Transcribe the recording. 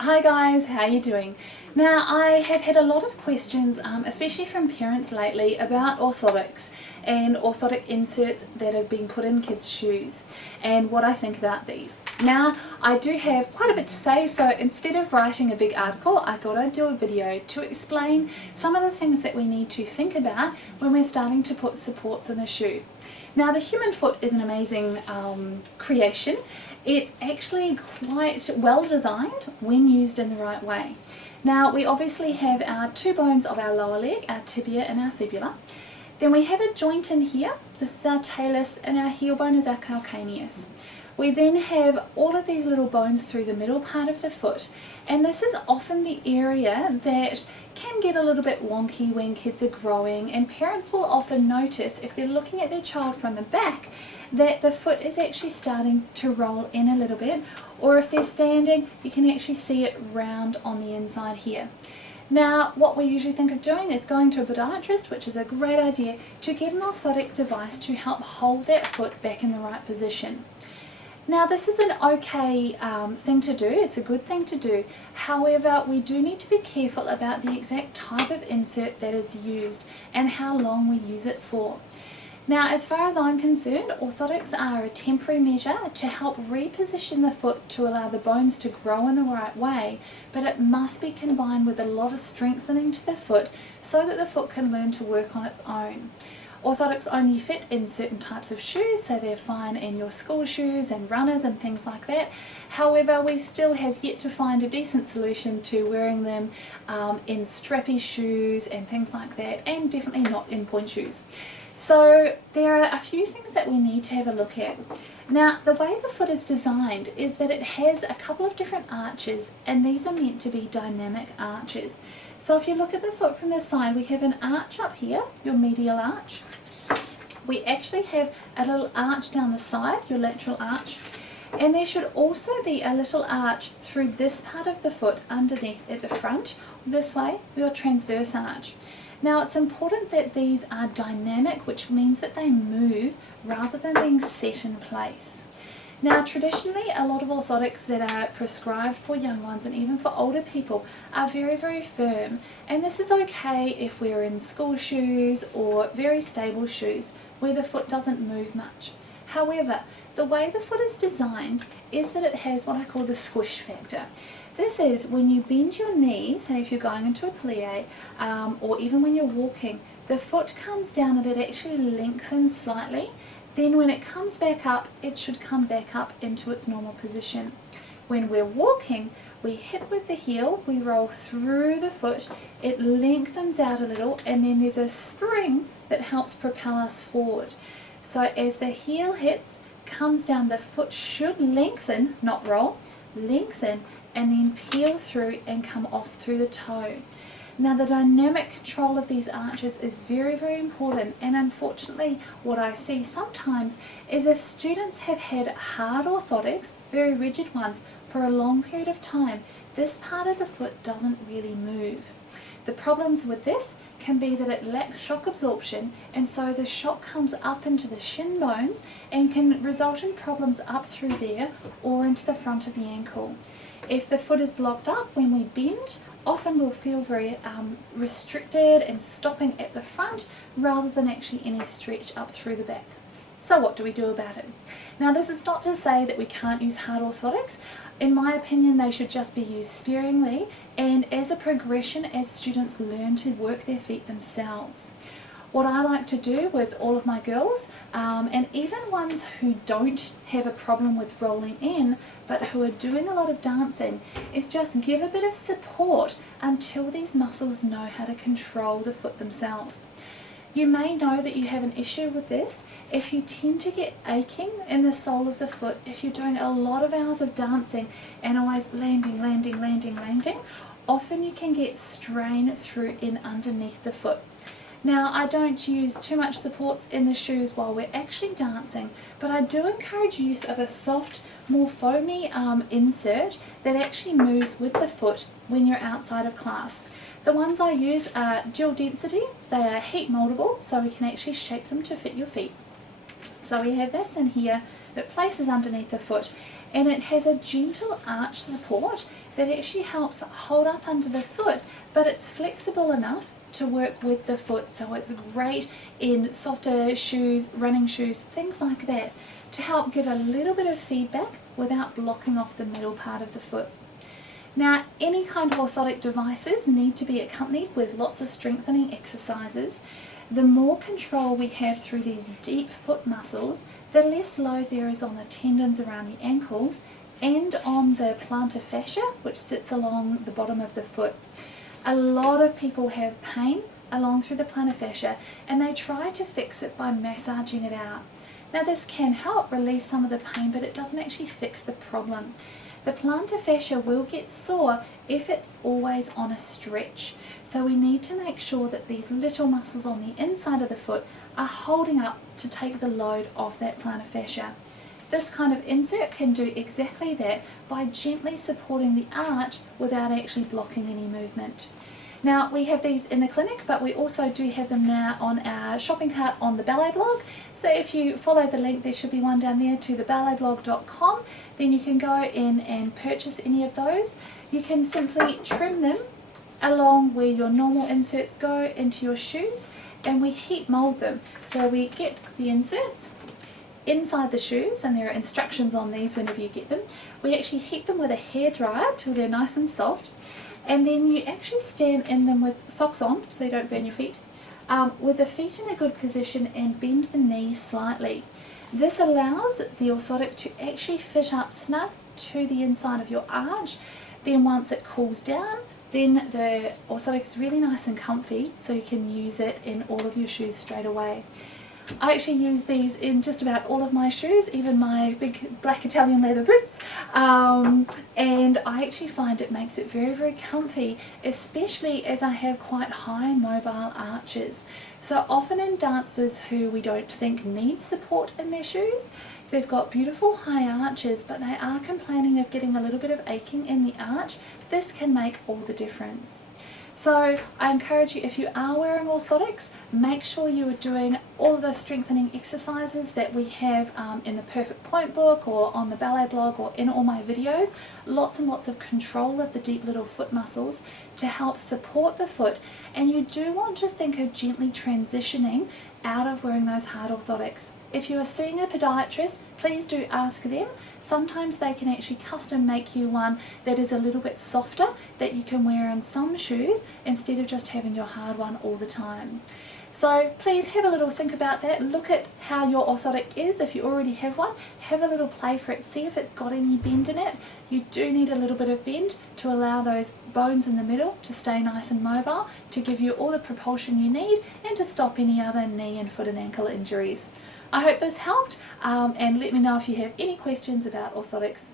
Hi guys, how are you doing? Now I have had a lot of questions, especially from parents lately, about orthotics and orthotic inserts that have been put in kids' shoes and what I think about these. Now I do have quite a bit to say, so instead of writing a big article I thought I'd do a video to explain some of the things that we need to think about when we're starting to put supports in the shoe. Now the human foot is an amazing creation. It's actually quite well designed when used in the right way. Now we obviously have our two bones of our lower leg, our tibia and our fibula. Then we have a joint in here, this is our talus, and our heel bone is our calcaneus. We then have all of these little bones through the middle part of the foot, and this is often the area that can get a little bit wonky when kids are growing, and parents will often notice if they're looking at their child from the back that the foot is actually starting to roll in a little bit, or if they're standing you can actually see it round on the inside here. Now what we usually think of doing is going to a podiatrist, which is a great idea, to get an orthotic device to help hold that foot back in the right position. Now this is an okay thing to do, it's a good thing to do, however we do need to be careful about the exact type of insert that is used and how long we use it for. Now as far as I'm concerned, orthotics are a temporary measure to help reposition the foot to allow the bones to grow in the right way, but it must be combined with a lot of strengthening to the foot so that the foot can learn to work on its own. Orthotics only fit in certain types of shoes, so they're fine in your school shoes and runners and things like that. However, we still have yet to find a decent solution to wearing them in strappy shoes and things like that, and definitely not in point shoes. So there are a few things that we need to have a look at. Now the way the foot is designed is that it has a couple of different arches, and these are meant to be dynamic arches. So if you look at the foot from the side, we have an arch up here, your medial arch. We actually have a little arch down the side, your lateral arch, and there should also be a little arch through this part of the foot underneath at the front, this way, your transverse arch. Now it's important that these are dynamic, which means that they move rather than being set in place. Now traditionally a lot of orthotics that are prescribed for young ones and even for older people are very, very firm, and this is okay if we're in school shoes or very stable shoes where the foot doesn't move much. However, the way the foot is designed is that it has what I call the squish factor. This is when you bend your knee, say if you're going into a plie, or even when you're walking, the foot comes down and it actually lengthens slightly. Then when it comes back up, it should come back up into its normal position. When we're walking, we hit with the heel, we roll through the foot, it lengthens out a little, and then there's a spring that helps propel us forward. So as the heel hits, comes down, the foot should lengthen, not roll, lengthen, and then peel through and come off through the toe. Now the dynamic control of these arches is very, very important, and unfortunately what I see sometimes is if students have had hard orthotics, very rigid ones, for a long period of time, this part of the foot doesn't really move. The problems with this can be that it lacks shock absorption, and so the shock comes up into the shin bones and can result in problems up through there or into the front of the ankle. If the foot is blocked up when we bend, often we'll feel very restricted and stopping at the front rather than actually any stretch up through the back. So what do we do about it? Now this is not to say that we can't use hard orthotics. In my opinion, they should just be used sparingly and as a progression as students learn to work their feet themselves. What I like to do with all of my girls, and even ones who don't have a problem with rolling in, but who are doing a lot of dancing, is just give a bit of support until these muscles know how to control the foot themselves. You may know that you have an issue with this if you tend to get aching in the sole of the foot if you're doing a lot of hours of dancing and always landing, landing, landing, landing. Often you can get strain through in underneath the foot. Now I don't use too much supports in the shoes while we're actually dancing, but I do encourage use of a soft, more foamy insert that actually moves with the foot when you're outside of class. The ones I use are dual density, they are heat moldable, so we can actually shape them to fit your feet. So we have this in here that places underneath the foot, and it has a gentle arch support that actually helps hold up under the foot, but it's flexible enough to work with the foot, so it's great in softer shoes, running shoes, things like that, to help give a little bit of feedback without blocking off the middle part of the foot. Now, any kind of orthotic devices need to be accompanied with lots of strengthening exercises. The more control we have through these deep foot muscles, the less load there is on the tendons around the ankles and on the plantar fascia, which sits along the bottom of the foot. A lot of people have pain along through the plantar fascia, and they try to fix it by massaging it out. Now, this can help release some of the pain, but it doesn't actually fix the problem. The plantar fascia will get sore if it's always on a stretch. So we need to make sure that these little muscles on the inside of the foot are holding up to take the load off that plantar fascia. This kind of insert can do exactly that by gently supporting the arch without actually blocking any movement. Now, we have these in the clinic, but we also do have them now on our shopping cart on the Ballet blog. So if you follow the link, there should be one down there to theballetblog.com. Then you can go in and purchase any of those. You can simply trim them along where your normal inserts go into your shoes, and we heat mold them. So we get the inserts inside the shoes, and there are instructions on these whenever you get them. We actually heat them with a hairdryer till they're nice and soft. And then you actually stand in them with socks on so you don't burn your feet, with the feet in a good position, and bend the knees slightly. This allows the orthotic to actually fit up snug to the inside of your arch. Then once it cools down, then the orthotic is really nice and comfy, so you can use it in all of your shoes straight away. I actually use these in just about all of my shoes, even my big black Italian leather boots, and I actually find it makes it very, very comfy, especially as I have quite high mobile arches. So often in dancers who we don't think need support in their shoes, they've got beautiful high arches, but they are complaining of getting a little bit of aching in the arch. This can make all the difference. So I encourage you, if you are wearing orthotics, make sure you are doing all of those strengthening exercises that we have in the Perfect Point book or on the Ballet blog or in all my videos. Lots and lots of control of the deep little foot muscles to help support the foot. And you do want to think of gently transitioning out of wearing those hard orthotics. If you are seeing a podiatrist, please do ask them. Sometimes they can actually custom make you one that is a little bit softer that you can wear in some shoes instead of just having your hard one all the time. So please have a little think about that. Look at how your orthotic is. If you already have one, have a little play for it. See if it's got any bend in it. You do need a little bit of bend to allow those bones in the middle to stay nice and mobile, to give you all the propulsion you need, and to stop any other knee and foot and ankle injuries. I hope this helped, and let me know if you have any questions about orthotics.